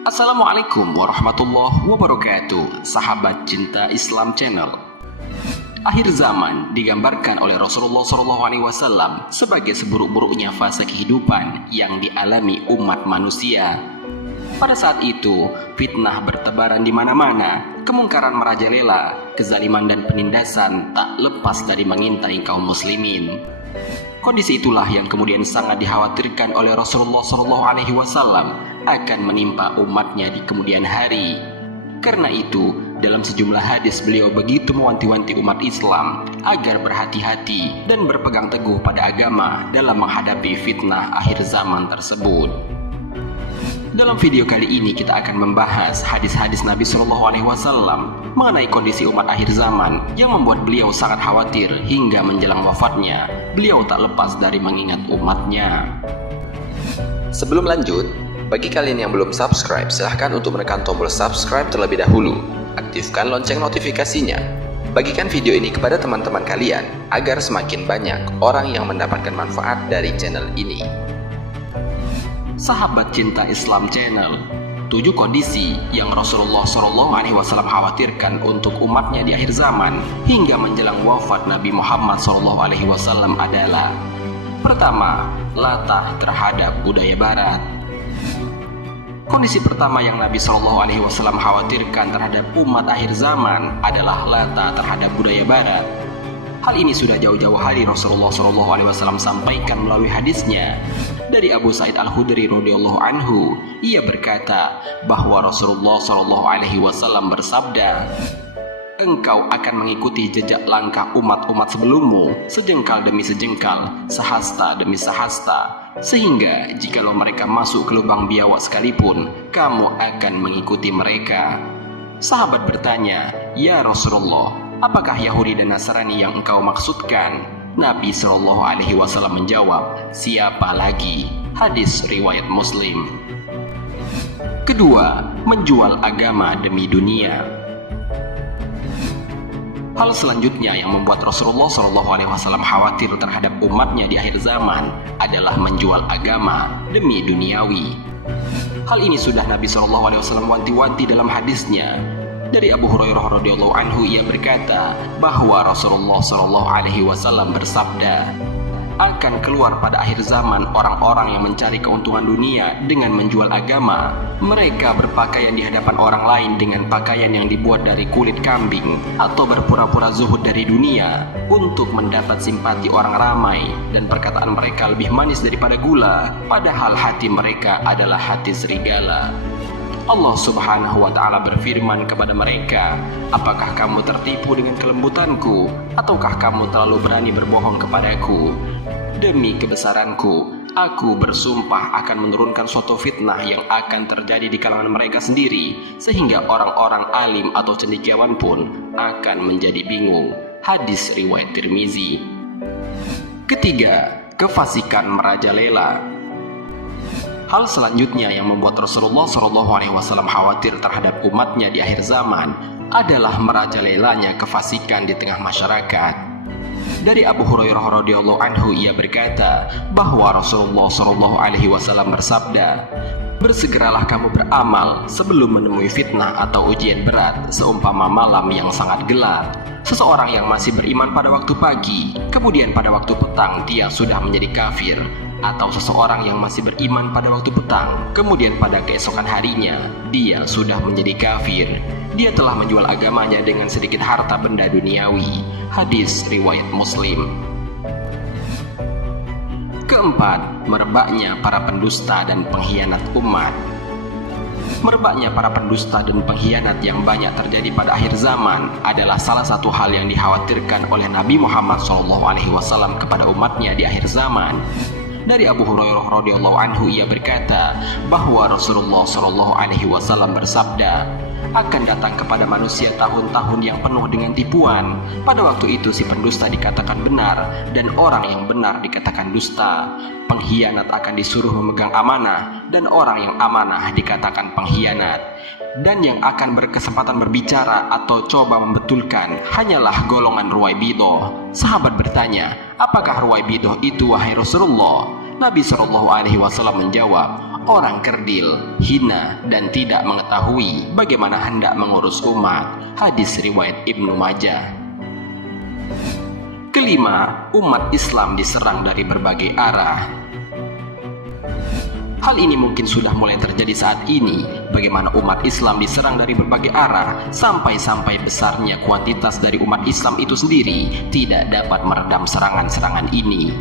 Assalamualaikum warahmatullahi wabarakatuh, sahabat cinta Islam Channel. Akhir zaman digambarkan oleh Rasulullah SAW sebagai seburuk-buruknya fase kehidupan yang dialami umat manusia. Pada saat itu, fitnah bertebaran di mana-mana, kemungkaran merajalela, kezaliman dan penindasan tak lepas dari mengintai kaum muslimin. Kondisi itulah yang kemudian sangat dikhawatirkan oleh Rasulullah SAW akan menimpa umatnya di kemudian hari. Karena itu, dalam sejumlah hadis beliau begitu mewanti-wanti umat Islam agar berhati-hati dan berpegang teguh pada agama dalam menghadapi fitnah akhir zaman tersebut. Dalam video kali ini kita akan membahas hadis-hadis Nabi SAW mengenai kondisi umat akhir zaman yang membuat beliau sangat khawatir hingga menjelang wafatnya. Beliau tak lepas dari mengingat umatnya. Sebelum lanjut, bagi kalian yang belum subscribe, silahkan untuk menekan tombol subscribe terlebih dahulu. Aktifkan lonceng notifikasinya. Bagikan video ini kepada teman-teman kalian agar semakin banyak orang yang mendapatkan manfaat dari channel ini. Sahabat cinta Islam Channel, 7 kondisi yang Rasulullah SAW khawatirkan untuk umatnya di akhir zaman hingga menjelang wafat Nabi Muhammad SAW adalah: pertama, latah terhadap budaya barat. Kondisi pertama yang Nabi SAW khawatirkan terhadap umat akhir zaman adalah latah terhadap budaya barat. Hal ini sudah jauh-jauh hari Rasulullah SAW sampaikan melalui hadisnya. Dari Abu Sa'id Al-Khudri radhiyallahu anhu, ia berkata bahwa Rasulullah SAW bersabda, "Engkau akan mengikuti jejak langkah umat-umat sebelummu, sejengkal demi sejengkal, sehasta demi sehasta, sehingga jikalau mereka masuk ke lubang biawak sekalipun, kamu akan mengikuti mereka." Sahabat bertanya, "Ya Rasulullah, apakah Yahudi dan Nasrani yang engkau maksudkan?" Nabi SAW menjawab, "Siapa lagi?" Hadis riwayat Muslim. Kedua, menjual agama demi dunia. Hal selanjutnya yang membuat Rasulullah SAW khawatir terhadap umatnya di akhir zaman adalah menjual agama demi duniawi. Hal ini sudah Nabi SAW wanti-wanti dalam hadisnya. Dari Abu Hurairah radhiyallahu anhu, ia berkata bahwa Rasulullah SAW bersabda, "Akan keluar pada akhir zaman orang-orang yang mencari keuntungan dunia dengan menjual agama. Mereka berpakaian di hadapan orang lain dengan pakaian yang dibuat dari kulit kambing atau berpura-pura zuhud dari dunia untuk mendapat simpati orang ramai, dan perkataan mereka lebih manis daripada gula, padahal hati mereka adalah hati serigala." Allah Subhanahu wa Ta'ala berfirman kepada mereka, "Apakah kamu tertipu dengan kelembutanku, ataukah kamu terlalu berani berbohong kepadaku? Demi kebesaranku, aku bersumpah akan menurunkan suatu fitnah yang akan terjadi di kalangan mereka sendiri, sehingga orang-orang alim atau cendekiawan pun akan menjadi bingung." Hadis riwayat Tirmizi. Ketiga, kefasikan merajalela. Hal selanjutnya yang membuat Rasulullah SAW khawatir terhadap umatnya di akhir zaman adalah merajalelanya kefasikan di tengah masyarakat. Dari Abu Hurairah radhiyallahu anhu, ia berkata bahwa Rasulullah SAW bersabda, "Bersegeralah kamu beramal sebelum menemui fitnah atau ujian berat, seumpama malam yang sangat gelap. Seseorang yang masih beriman pada waktu pagi, kemudian pada waktu petang dia sudah menjadi kafir, atau seseorang yang masih beriman pada waktu petang, kemudian pada keesokan harinya dia sudah menjadi kafir. Dia telah menjual agamanya dengan sedikit harta benda duniawi." Hadis riwayat Muslim. Keempat, merebaknya para pendusta dan pengkhianat umat. Merebaknya para pendusta dan pengkhianat yang banyak terjadi pada akhir zaman adalah salah satu hal yang dikhawatirkan oleh Nabi Muhammad SAW kepada umatnya di akhir zaman. Dari Abu Hurairah radhiyallahu anhu, ia berkata bahwa Rasulullah SAW bersabda, "Akan datang kepada manusia tahun-tahun yang penuh dengan tipuan. Pada waktu itu si pendusta dikatakan benar dan orang yang benar dikatakan dusta. Pengkhianat akan disuruh memegang amanah dan orang yang amanah dikatakan pengkhianat. Dan yang akan berkesempatan berbicara atau coba membetulkan hanyalah golongan Ruwaibidah." Sahabat bertanya, "Apakah Ruwaibidah itu wahai Rasulullah?" Nabi SAW menjawab, orang kerdil, hina, dan tidak mengetahui bagaimana hendak mengurus umat. Hadis riwayat Ibnu Majah. Kelima, umat Islam diserang dari berbagai arah. Hal ini mungkin sudah mulai terjadi saat ini, bagaimana umat Islam diserang dari berbagai arah, sampai-sampai besarnya kuantitas dari umat Islam itu sendiri tidak dapat meredam serangan-serangan ini.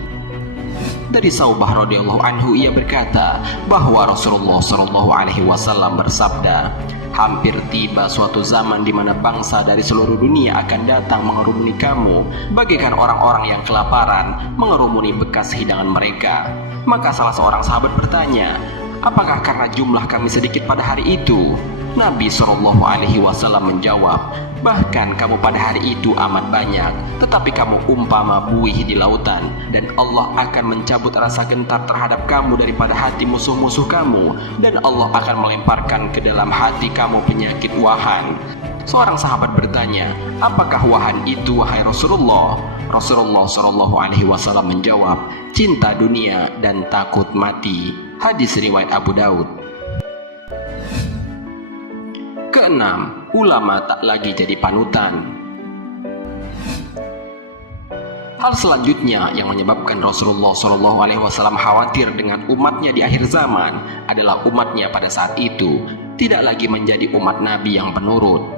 Dari Saubah radhiyallahu anhu, ia berkata bahwa Rasulullah shallallahu alaihi wasallam bersabda, hampir tiba suatu zaman di mana bangsa dari seluruh dunia akan datang mengerumuni kamu, bagaikan orang-orang yang kelaparan mengerumuni bekas hidangan mereka. Maka salah seorang sahabat bertanya, apakah karena jumlah kami sedikit pada hari itu? Nabi Shallallahu Alaihi Wasallam menjawab, bahkan kamu pada hari itu amat banyak, tetapi kamu umpama buih di lautan, dan Allah akan mencabut rasa gentar terhadap kamu daripada hati musuh-musuh kamu, dan Allah akan melemparkan ke dalam hati kamu penyakit wahan. Seorang sahabat bertanya, apakah wahan itu wahai Rasulullah? Rasulullah Shallallahu Alaihi Wasallam menjawab, cinta dunia dan takut mati. Hadis riwayat Abu Daud. Keenam, ulama tak lagi jadi panutan. Hal selanjutnya yang menyebabkan Rasulullah SAW khawatir dengan umatnya di akhir zaman adalah umatnya pada saat itu tidak lagi menjadi umat Nabi yang penurut.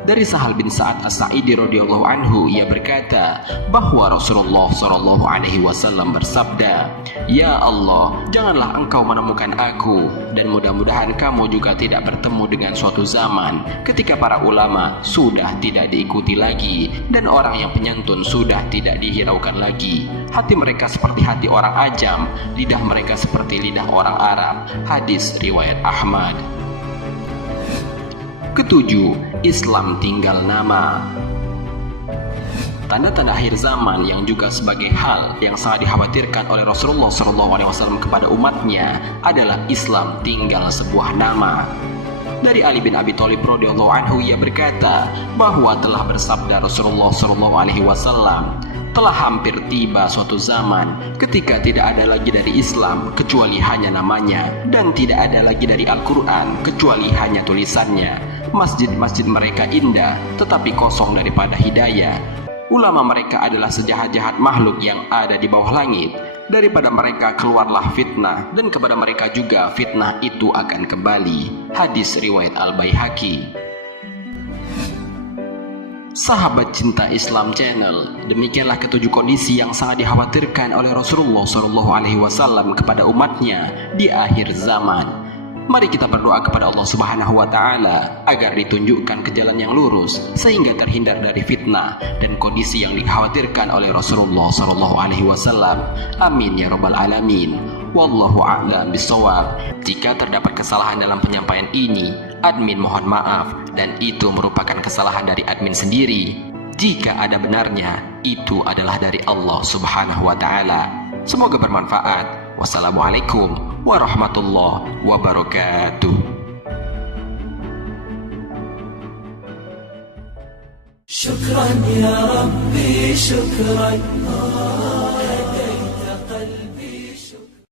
Dari Sahal bin Sa'ad As-Sa'idi radhiyallahu anhu, ia berkata bahwa Rasulullah SAW bersabda, ya Allah, janganlah engkau menemukan aku, dan mudah-mudahan kamu juga tidak bertemu dengan suatu zaman ketika para ulama sudah tidak diikuti lagi, dan orang yang penyantun sudah tidak dihiraukan lagi. Hati mereka seperti hati orang ajam, lidah mereka seperti lidah orang Arab. Hadis riwayat Ahmad. Ketujuh, Islam tinggal nama. Tanda-tanda akhir zaman yang juga sebagai hal yang sangat dikhawatirkan oleh Rasulullah SAW kepada umatnya adalah Islam tinggal sebuah nama. Dari Ali bin Abi Thalib radhiyallahu anhu, ia berkata bahwa telah bersabda Rasulullah SAW, telah hampir tiba suatu zaman ketika tidak ada lagi dari Islam kecuali hanya namanya, dan tidak ada lagi dari Al-Quran kecuali hanya tulisannya. Masjid-masjid mereka indah tetapi kosong daripada hidayah. Ulama mereka adalah sejahat-jahat makhluk yang ada di bawah langit. Daripada mereka keluarlah fitnah, dan kepada mereka juga fitnah itu akan kembali. Hadis riwayat Al-Baihaqi. Sahabat Cinta Islam Channel, demikianlah ketujuh kondisi yang sangat dikhawatirkan oleh Rasulullah SAW kepada umatnya di akhir zaman. Mari kita berdoa kepada Allah Subhanahu wa Ta'ala agar ditunjukkan ke jalan yang lurus sehingga terhindar dari fitnah dan kondisi yang dikhawatirkan oleh Rasulullah SAW. Amin ya rabbal alamin. Wallahu a'lam bishawab. Jika terdapat kesalahan dalam penyampaian ini, admin mohon maaf, dan itu merupakan kesalahan dari admin sendiri. Jika ada benarnya, itu adalah dari Allah Subhanahu wa Ta'ala. Semoga bermanfaat. Wassalamualaikum warahmatullahi wabarakatuh. Syukran ya Rabbi, syukran.